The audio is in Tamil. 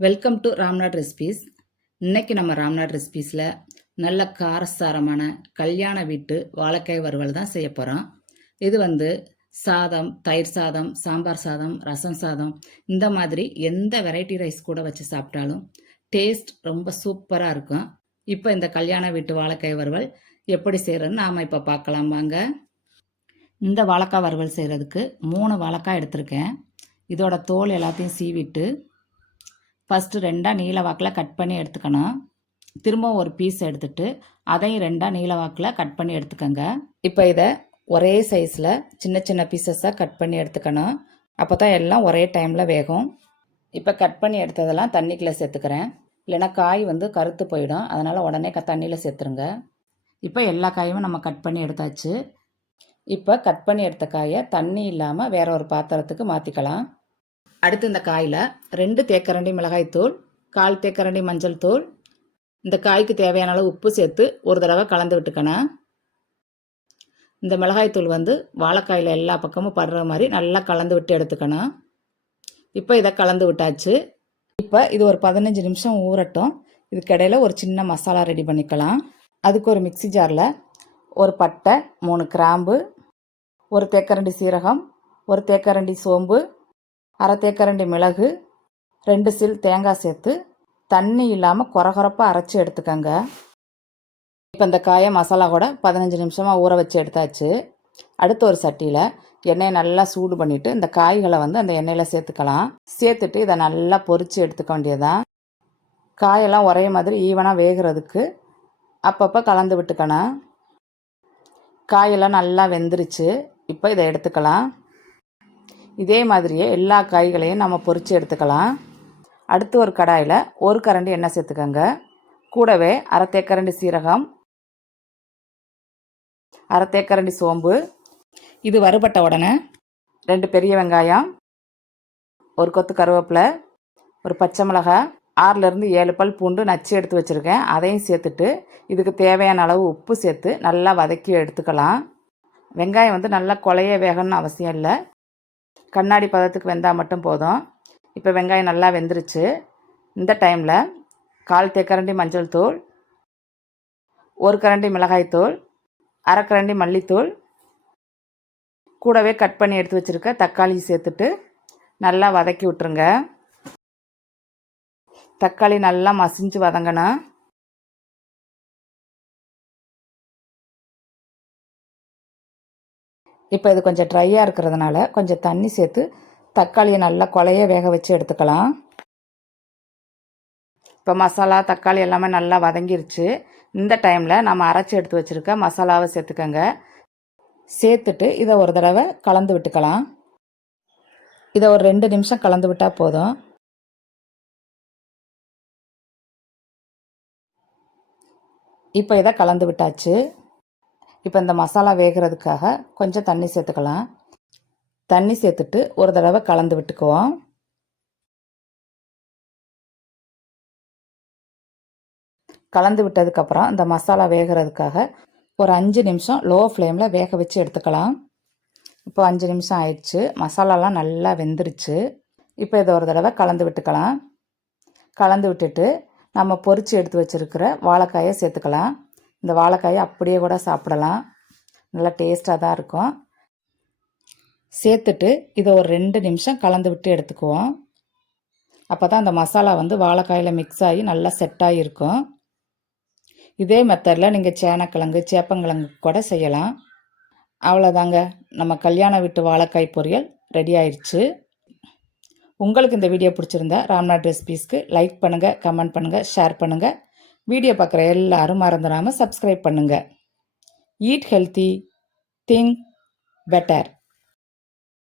Welcome to Ramnad recipes. இன்னைக்கு நம்ம ராம்நாட் ரெசிபீஸில் நல்ல காரசாரமான கல்யாண வீட்டு வாழைக்காய் வறுவல் தான் செய்ய போகிறோம். இது சாதம், தயிர் சாதம், சாம்பார் சாதம், ரசம் சாதம், இந்த மாதிரி எந்த வெரைட்டி ரைஸ் கூட வச்சு சாப்பிட்டாலும் டேஸ்ட் ரொம்ப சூப்பராக இருக்கும். இப்போ இந்த கல்யாண வீட்டு வாழைக்காய் வறுவல் எப்படி செய்கிறதுன்னு நாம் இப்போ பார்க்கலாம் வாங்க. இந்த வாழைக்காய் வறுவல் செய்கிறதுக்கு 3 வாழைக்காய் எடுத்திருக்கேன். இதோட தோல் எல்லாத்தையும் சீவிட்டு ஃபஸ்ட்டு 2 நீல வாக்கில் கட் பண்ணி எடுத்துக்கணும். திரும்ப ஒரு பீஸ் எடுத்துட்டு அதையும் 2 நீல வாக்கில் கட் பண்ணி எடுத்துக்கோங்க. இப்போ இதை ஒரே சைஸில் சின்ன சின்ன பீசஸாக கட் பண்ணி எடுத்துக்கணும். அப்போ தான் எல்லாம் ஒரே டைமில் வேகும். இப்போ கட் பண்ணி எடுத்ததெல்லாம் தண்ணிக்குள்ளே சேர்த்துக்கிறேன். இல்லைனா காய் கருத்து போயிடும். அதனால் உடனே தண்ணியில் சேர்த்துருங்க. இப்போ எல்லா காயும் நம்ம கட் பண்ணி எடுத்தாச்சு. இப்போ கட் பண்ணி எடுத்த காயை தண்ணி இல்லாமல் வேற ஒரு பாத்திரத்துக்கு மாற்றிக்கலாம். அடுத்து இந்த காயில் 2 தேக்கரண்டி மிளகாய்த்தூள், 1/4 தேக்கரண்டி மஞ்சள் தூள், இந்த காய்க்கு தேவையான அளவு உப்பு சேர்த்து ஒரு தடவை கலந்து விட்டுக்கணும். இந்த மிளகாய்த்தூள் வாழைக்காயில் எல்லா பக்கமும் படுற மாதிரி நல்லா கலந்து விட்டு எடுத்துக்கணும். இப்போ இதை கலந்து விட்டாச்சு. இப்போ இது ஒரு 15 நிமிஷம் ஊறட்டும். இதுக்கிடையில் ஒரு சின்ன மசாலா ரெடி பண்ணிக்கலாம். அதுக்கு ஒரு மிக்சி ஜாரில் ஒரு பட்டை, 3 கிராம்பு, 1 தேக்கரண்டி சீரகம், 1 தேக்கரண்டி சோம்பு, 1/2 தேக்கரண்டி மிளகு, 2 சில் தேங்காய் சேர்த்து தண்ணி இல்லாமல் கொரகொரப்பாக அரைச்சி எடுத்துக்கோங்க. இப்போ இந்த காயை மசாலா கூட 15 நிமிஷமாக ஊற வச்சு எடுத்தாச்சு. அடுத்து ஒரு சட்டியில் எண்ணெயை நல்லா சூடு பண்ணிவிட்டு இந்த காய்களை அந்த எண்ணெயில் சேர்த்துக்கலாம். சேர்த்துட்டு இதை நல்லா பொரித்து எடுத்துக்க வேண்டியதான். காயெல்லாம் ஒரே மாதிரி ஈவனாக வேகிறதுக்கு அப்பப்போ கலந்து விட்டுக்கணும். காயெல்லாம் நல்லா வெந்துருச்சு. இப்போ இதை எடுத்துக்கலாம். இதே மாதிரியே எல்லா காய்களையும் நம்ம பொரித்து எடுத்துக்கலாம். அடுத்து ஒரு கடாயில் 1 கரண்டி எண்ணெய் சேர்த்துக்கோங்க. கூடவே 1/2 தேக்கரண்டி சீரகம், 1/2 தேக்கரண்டி சோம்பு. இது வறுபட்ட உடனே 2 பெரிய வெங்காயம், 1 கொத்து கருவேப்பிலை, ஒரு பச்சை மிளகாய், 6லேருந்து 7 பல் பூண்டு நச்சு எடுத்து வச்சுருக்கேன். அதையும் சேர்த்துட்டு இதுக்கு தேவையான அளவு உப்பு சேர்த்து நல்லா வதக்கி எடுத்துக்கலாம். வெங்காயம் நல்லா குழைய வேகணும்னு அவசியம் இல்லை. கண்ணாடி பதத்துக்கு வெந்தால் மட்டும் போதும். இப்போ வெங்காயம் நல்லா வெந்துருச்சு. இந்த டைமில் 1/4 தேக்கரண்டி மஞ்சள் தூள், 1 கரண்டி மிளகாய்த்தூள், 1/2 கரண்டி மல்லித்தூள், கூடவே கட் பண்ணி எடுத்து வச்சுருக்க தக்காளி சேர்த்துட்டு நல்லா வதக்கி விட்டுருங்க. தக்காளி நல்லா மசிஞ்சு வதங்கணும். இப்போ இது கொஞ்சம் ட்ரையாக இருக்கிறதுனால கொஞ்சம் தண்ணி சேர்த்து தக்காளியை நல்லா குழைய வேக வச்சு எடுத்துக்கலாம். இப்போ மசாலா தக்காளி எல்லாமே நல்லா வதங்கிருச்சு. இந்த டைமில் நம்ம அரைச்சி எடுத்து வச்சுருக்க மசாலாவை சேர்த்துக்கோங்க. சேர்த்துட்டு இதை ஒரு தடவை கலந்து விட்டுக்கலாம். இதை ஒரு 2 நிமிஷம் கலந்து விட்டால் போதும். இப்போ இதை கலந்து விட்டாச்சு. இப்போ இந்த மசாலா வேகிறதுக்காக கொஞ்சம் தண்ணி சேர்த்துக்கலாம். தண்ணி சேர்த்துட்டு ஒரு தடவை கலந்து விட்டுக்குவோம். கலந்து விட்டதுக்கப்புறம் இந்த மசாலா வேகிறதுக்காக ஒரு 5 நிமிஷம் லோ ஃப்ளேமில் வேக வச்சு எடுத்துக்கலாம். இப்போ 5 நிமிஷம் ஆயிடுச்சு. மசாலாலாம் நல்லா வெந்துருச்சு. இப்போ இதை ஒரு தடவை கலந்து விட்டுக்கலாம். கலந்து விட்டுட்டு நம்ம பொரித்து எடுத்து வச்சுருக்கிற வாழைக்காயை சேர்த்துக்கலாம். இந்த வாழைக்காயை அப்படியே கூட சாப்பிடலாம். நல்லா டேஸ்ட்டாக தான் இருக்கும். சேர்த்துட்டு இதை ஒரு 2 நிமிஷம் கலந்து விட்டு எடுத்துக்குவோம். அப்போ தான் அந்த மசாலா வாழைக்காயில் மிக்ஸ் ஆகி நல்லா செட்டாகி இருக்கும். இதே மெத்தடில் நீங்கள் சேனக்கிழங்கு, சேப்பங்கிழங்கு கூட செய்யலாம். அவ்வளோதாங்க, நம்ம கல்யாண வீட்டு வாழைக்காய் பொரியல் ரெடி ஆயிடுச்சு. உங்களுக்கு இந்த வீடியோ பிடிச்சிருந்தா ராம்நாட் ரெசிபீஸ்க்கு லைக் பண்ணுங்கள், கமெண்ட் பண்ணுங்கள், ஷேர் பண்ணுங்கள். வீடியோ பார்க்குற எல்லாரும் மறந்துடாமல் சப்ஸ்கிரைப் பண்ணுங்கள். Eat healthy, think better.